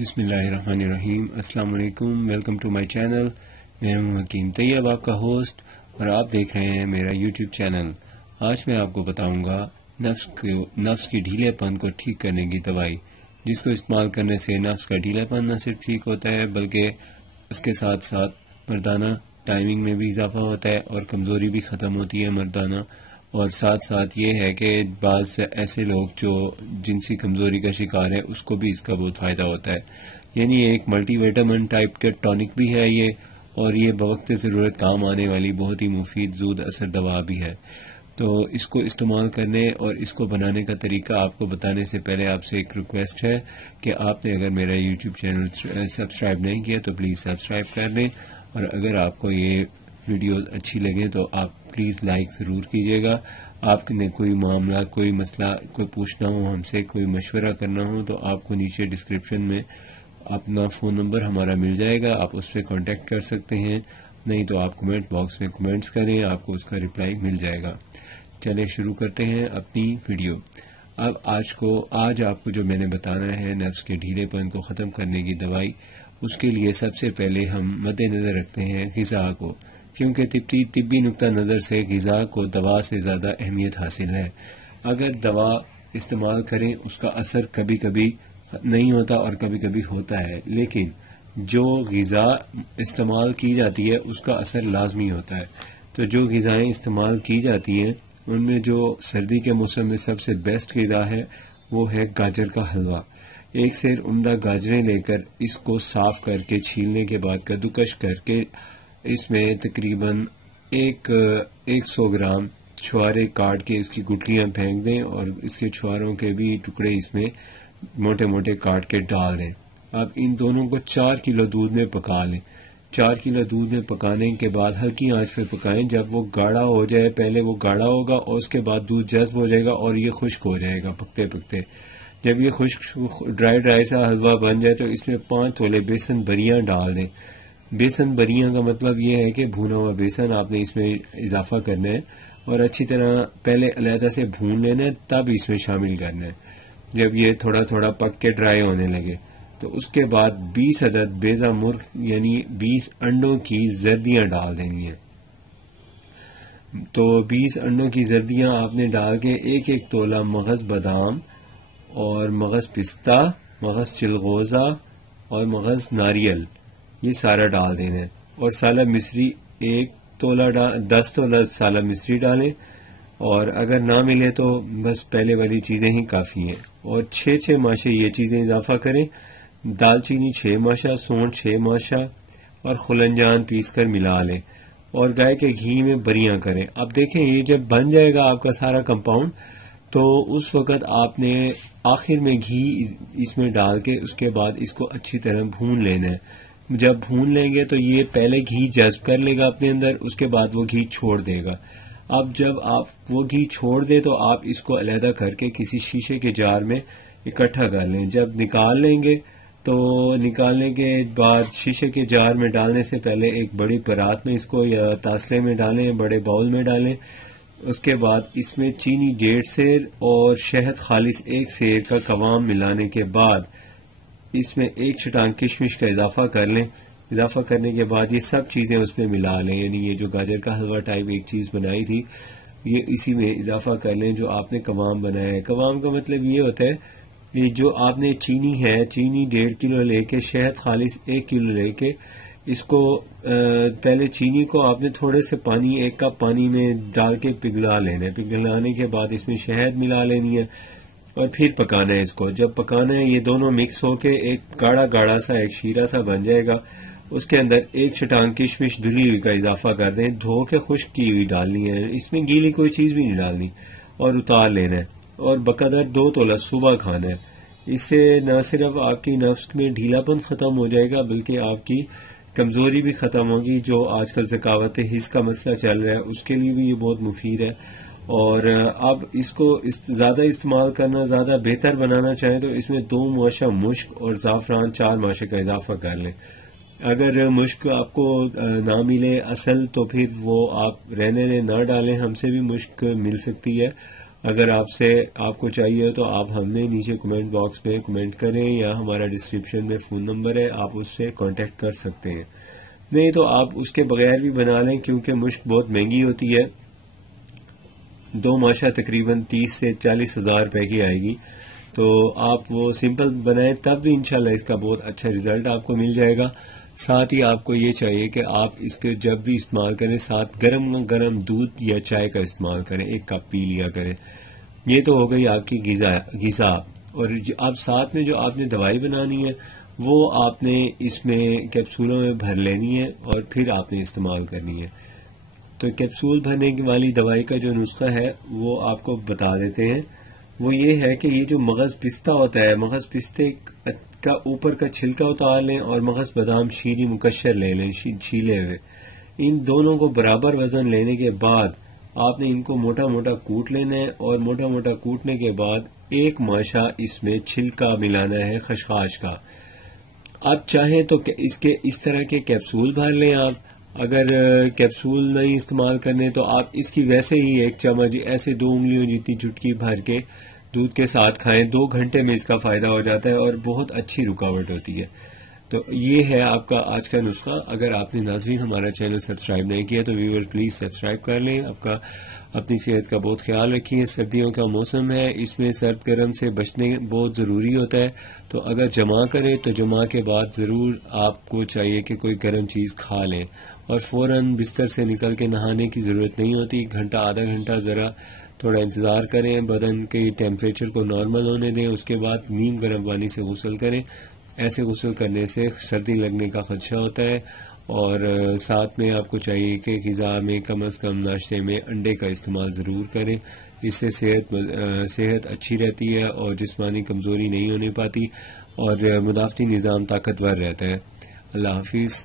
بسم اللہ الرحمن الرحیم۔ السلام علیکم، ویلکم ٹو مائی چینل۔ میں ہوں حکیم طیب، آپ کا ہوسٹ، اور آپ دیکھ رہے ہیں میرا یوٹیوب چینل۔ آج میں آپ کو بتاؤں گا نفس کی ڈھیلے پن کو ٹھیک کرنے کی دوائی، جس کو استعمال کرنے سے نفس کا ڈھیلا پن نہ صرف ٹھیک ہوتا ہے بلکہ اس کے ساتھ ساتھ مردانہ ٹائمنگ میں بھی اضافہ ہوتا ہے اور کمزوری بھی ختم ہوتی ہے مردانہ۔ اور ساتھ ساتھ یہ ہے کہ بعض ایسے لوگ جو جنسی کمزوری کا شکار ہے اس کو بھی اس کا بہت فائدہ ہوتا ہے۔ یعنی ایک ملٹی ویٹامن ٹائپ کا ٹونک بھی ہے یہ، اور یہ بوقت ضرورت کام آنے والی بہت ہی مفید زود اثر دوا بھی ہے۔ تو اس کو استعمال کرنے اور اس کو بنانے کا طریقہ آپ کو بتانے سے پہلے آپ سے ایک ریکویسٹ ہے کہ آپ نے اگر میرا یوٹیوب چینل سبسکرائب نہیں کیا تو پلیز سبسکرائب کر دیں، اور اگر آپ کو یہ ویڈیوز اچھی لگیں تو آپ پلیز لائک ضرور کیجیے گا۔ آپ نے کوئی معاملہ، کوئی مسئلہ، کوئی پوچھنا ہو ہم سے، کوئی مشورہ کرنا ہو تو آپ کو نیچے ڈسکرپشن میں اپنا فون نمبر ہمارا مل جائے گا، آپ اس پہ کانٹیکٹ کر سکتے ہیں، نہیں تو آپ کمنٹ باکس میں کمنٹس کریں، آپ کو اس کا رپلائی مل جائے گا۔ چلیں شروع کرتے ہیں اپنی ویڈیو۔ اب آج آپ کو جو میں نے بتانا ہے نفس کے ڈھیلے پن کو ختم کرنے کی دوائی، اس کے لیے سب سے پہلے ہم مد نظر رکھتے ہیں غذا کو، کیونکہ طبی نقطہ نظر سے غذا کو دوا سے زیادہ اہمیت حاصل ہے۔ اگر دوا استعمال کریں اس کا اثر کبھی کبھی نہیں ہوتا اور کبھی کبھی ہوتا ہے، لیکن جو غذا استعمال کی جاتی ہے اس کا اثر لازمی ہوتا ہے۔ تو جو غذائیں استعمال کی جاتی ہیں ان میں جو سردی کے موسم میں سب سے بیسٹ غذا ہے وہ ہے گاجر کا حلوہ۔ ایک سیر عمدہ گاجریں لے کر اس کو صاف کر کے چھیلنے کے بعد کدوکش کر کے اس میں تقریباً 100 گرام چھوارے کاٹ کے اس کی گٹلیاں پھینک دیں، اور اس کے چھواروں کے بھی ٹکڑے اس میں موٹے موٹے کاٹ کے ڈال دیں۔ اب ان دونوں کو 4 کلو دودھ میں پکا لیں۔ 4 کلو دودھ میں پکانے کے بعد ہلکی آنچ پہ پکائیں۔ جب وہ گاڑھا ہو جائے، پہلے وہ گاڑھا ہوگا اور اس کے بعد دودھ جذب ہو جائے گا اور یہ خشک ہو جائے گا پکتے پکتے۔ جب یہ خشک ڈرائی سا حلوہ بن جائے تو اس میں 5 تولے بیسن بریاں ڈال دیں۔ بیسن بریاں کا مطلب یہ ہے کہ بھونا ہوا بیسن آپ نے اس میں اضافہ کرنا ہے، اور اچھی طرح پہلے علیحدہ سے بھون لینا ہے، تب اس میں شامل کرنا ہے۔ جب یہ تھوڑا تھوڑا پک کے ڈرائی ہونے لگے تو اس کے بعد 20 عدد بیضہ مرغ یعنی 20 انڈوں کی زردیاں ڈال دینی ہیں۔ تو 20 انڈوں کی زردیاں آپ نے ڈال کے ایک تولہ مغز بادام اور مغز پستہ، مغز چلغوزہ اور مغز ناریل، یہ سارا ڈال دینا ہے۔ اور سالہ مصری 10 تولہ سالہ مصری ڈالیں، اور اگر نہ ملے تو بس پہلے والی چیزیں ہی کافی ہیں۔ اور 6 ماشے یہ چیزیں اضافہ کریں، دال چینی 6 ماشا، سونٹ 6 ماشا، اور خلنجان پیس کر ملا لیں، اور گائے کے گھی میں بریاں کریں۔ اب دیکھیں یہ جب بن جائے گا آپ کا سارا کمپاؤنڈ، تو اس وقت آپ نے آخر میں گھی اس میں ڈال کے اس کے بعد اس کو اچھی طرح بھون لینا ہے۔ جب بھون لیں گے تو یہ پہلے گھی جذب کر لے گا اپنے اندر، اس کے بعد وہ گھی چھوڑ دے گا۔ اب جب آپ وہ گھی چھوڑ دیں تو آپ اس کو علیحدہ کر کے کسی شیشے کے جار میں اکٹھا کر لیں۔ جب نکال لیں گے تو نکالنے کے بعد شیشے کے جار میں ڈالنے سے پہلے ایک بڑی پرات میں اس کو یا تاسلے میں ڈالیں، بڑے باؤل میں ڈالیں۔ اس کے بعد اس میں چینی 1.5 سیر اور شہد خالص 1 سیر کا قوام ملانے کے بعد اس میں 1 چٹان کشمش کا اضافہ کر لیں۔ اضافہ کرنے کے بعد یہ سب چیزیں اس میں ملا لیں، یعنی یہ جو گاجر کا حلوہ ٹائپ ایک چیز بنائی تھی یہ اسی میں اضافہ کر لیں جو آپ نے قوام بنایا ہے۔ قوام کا مطلب یہ ہوتا ہے کہ جو آپ نے چینی ہے، چینی 1.5 کلو لے کے، شہد خالص 1 کلو لے کے، اس کو پہلے چینی کو آپ نے تھوڑے سے پانی، 1 کپ پانی میں ڈال کے پگھلا لینا ہے۔ پگھلانے کے بعد اس میں شہد ملا لینی ہے اور پھر پکانا ہے اس کو۔ جب پکانا ہے یہ دونوں مکس ہو کے ایک گاڑھا گاڑھا سا ایک شیرہ سا بن جائے گا، اس کے اندر 1 چٹان کشمش دھلی ہوئی کا اضافہ کر دیں، دھو کے خشک کی ہوئی ڈالنی ہے، اس میں گیلی کوئی چیز بھی نہیں ڈالنی، اور اتار لینا ہے، اور بقدر 2 تولہ صبح کھانا ہے۔ اس سے نہ صرف آپ کی نفس میں ڈھیلا پن ختم ہو جائے گا بلکہ آپ کی کمزوری بھی ختم ہوگی۔ جو آج کل ذکاوت حس کا مسئلہ چل رہا ہے اس کے لیے بھی یہ بہت مفید ہے۔ اور اب اس کو زیادہ استعمال کرنا، زیادہ بہتر بنانا چاہیں تو اس میں 2 ماشا مشک اور زعفران 4 ماشے کا اضافہ کر لیں۔ اگر مشک آپ کو نہ ملے اصل تو پھر وہ آپ رہنے دیں، نہ ڈالیں، ہم سے بھی مشک مل سکتی ہے، اگر آپ کو چاہیے تو آپ ہمیں نیچے کمنٹ باکس میں کمنٹ کریں یا ہمارا ڈسکرپشن میں فون نمبر ہے، آپ اس سے کانٹیکٹ کر سکتے ہیں. نہیں تو آپ اس کے بغیر بھی بنا لیں، کیونکہ مشک بہت مہنگی ہوتی ہے. 2 ماشا تقریباً 30 سے 40 ہزار روپے کی آئے گی. تو آپ وہ سمپل بنائیں، تب بھی انشاءاللہ اس کا بہت اچھا ریزلٹ آپ کو مل جائے گا. ساتھ ہی آپ کو یہ چاہیے کہ آپ اس کے جب بھی استعمال کریں ساتھ گرم گرم دودھ یا چائے کا استعمال کریں، 1 کپ پی لیا کریں. یہ تو ہو گئی آپ کی غذا. اور اب ساتھ میں جو آپ نے دوائی بنانی ہے وہ آپ نے اس میں کیپسولوں میں بھر لینی ہے اور پھر آپ نے استعمال کرنی ہے. تو کیپسول بھرنے والی دوائی کا جو نسخہ ہے وہ آپ کو بتا دیتے ہیں. وہ یہ ہے کہ یہ جو مغز پستہ ہوتا ہے، مغز پستے کا اوپر کا چھلکا اتار لیں اور مغز بادام شیریں مکشر لے لیں چھیلے ہوئے. ان دونوں کو برابر وزن لینے کے بعد آپ نے ان کو موٹا موٹا کوٹ لینا ہے، اور موٹا موٹا کوٹنے کے بعد 1 ماشا اس میں چھلکا ملانا ہے خشخاش کا. آپ چاہیں تو اس طرح کے کیپسول بھر لیں. آپ اگر کیپسول نہیں استعمال کرنے تو آپ اس کی ویسے ہی 1 چمچ ایسے 2 انگلیوں جتنی چٹکی بھر کے دودھ کے ساتھ کھائیں. 2 گھنٹے میں اس کا فائدہ ہو جاتا ہے اور بہت اچھی رکاوٹ ہوتی ہے. تو یہ ہے آپ کا آج کا نسخہ. اگر آپ نے ناظرین ہمارا چینل سبسکرائب نہیں کیا تو ویور پلیز سبسکرائب کر لیں. اپنی صحت کا بہت خیال رکھیں. سردیوں کا موسم ہے، اس میں سرد گرم سے بچنے بہت ضروری ہوتا ہے. تو اگر جمع کریں تو جمع کے بعد ضرور آپ کو چاہیے کہ کوئی گرم چیز کھا لیں، اور فوراً بستر سے نکل کے نہانے کی ضرورت نہیں ہوتی. گھنٹہ آدھا گھنٹہ ذرا تھوڑا انتظار کریں، بدن کے ٹیمپریچر کو نارمل ہونے دیں، اس کے بعد نیم گرم پانی سے غسل کریں. ایسے غسل کرنے سے سردی لگنے کا خدشہ ہوتا ہے. اور ساتھ میں آپ کو چاہیے کہ غذا میں کم از کم ناشتے میں انڈے کا استعمال ضرور کریں. اس سے صحت اچھی رہتی ہے اور جسمانی کمزوری نہیں ہونے پاتی، اور مدافعتی نظام طاقتور رہتا ہے. اللہ حافظ.